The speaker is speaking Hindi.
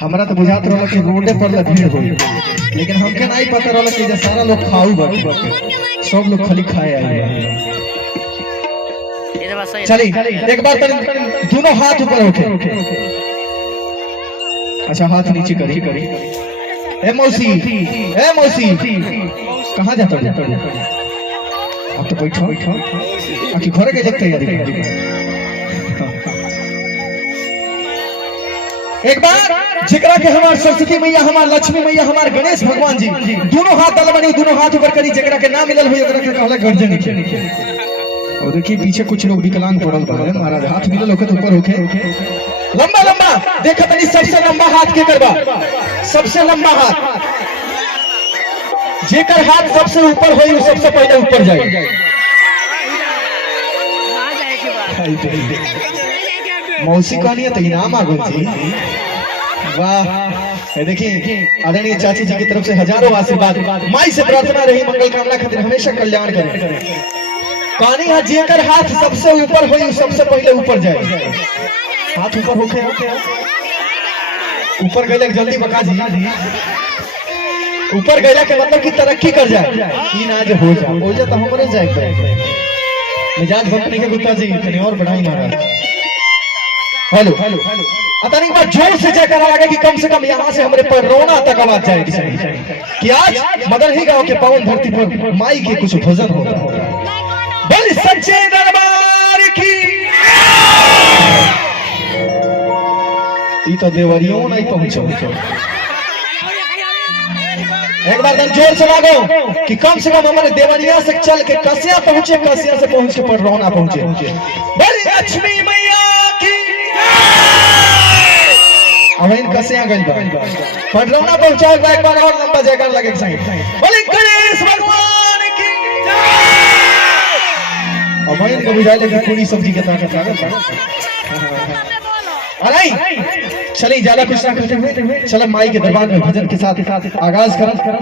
हमरा तो बुझात रहल कि रोडे पर ला भीड़ होई, लेकिन हमके नहीं पता रहल कि सारा लोग खाऊ बाटे, सब लोग खाली खाए आए। चली एक बार दोनों हाथ ऊपर उठे। अच्छा हाथ नीचे करी। ए मौसी कहाँ जाता है? अब तो बैठो आखिर घरे के जगते यार। एक बार जिकरा के हमार सरस्वती मैया, हमार लक्ष्मी मैया, हमार गणेश भगवान जी दोनों हाथ डाल बनी, दोनों हाथ ऊपर करी। जिकरा के ना मिलल हुई ओकरा के कहला गर्जे नीचे। और देखिए पीछे कुछ लोग विकलांग पड़ल बाड़े महाराज, हाथ मिलल होके तो ऊपर होके लंबा देखा तनी सबसे लंबा हाथ के करबा, सबसे लंबा हाथ जेकर हाथ सबसे ऊपर होई वो सबसे पहले ऊपर जाए। मौसी कहनी है तो इनाम आ गई। वाह देखिए आदरणीय चाची जी की तरफ से हजारों आशीर्वाद। माई से प्रार्थना रही मंगल कामना खातिर हमेशा कल्याण करे। कहानी है जेकर हाथ सबसे ऊपर होई सबसे पहले ऊपर जाए। हाथ ऊपर होके ऊपर गए जल्दी बका जी, ऊपर गया के मतलब कि तरक्की कर जाए। ई ना जो हो जा तो हमरे जाए मिजाज भक्ति के गुप्ता जी तने और बढ़ाई महाराज। हेलो अतनी एक बार जोर से जयकारा लगे कि कम से कम यहाँ से हमारे पर रोना तक आवाज जाएगी कि आज मदन ही गांव के पावन धरती पर माई के कुछ भजन होगा। बोल सच्चे दरबार की। तो देवरियों नहीं पहुंचो। एक बार जोर से लागो कि कम से कम हमारे देवरिया से चल के कसिया पहुंचे, कसिया से पहुंच के पटरौना पहुंचे। बोली लक्ष्मी मैया की। अवैन कसिया गई पटरौना पहुंचा एक बार और लंबा जयकार लगे। बोली गणेश भगवान की। अवैन को बुझा लेगी पूरी सब्जी के ताकत। अरे चलिए ज्यादा कुछ ना करते हुए चलो माई के दरबार में भजन के साथ आगाज करें।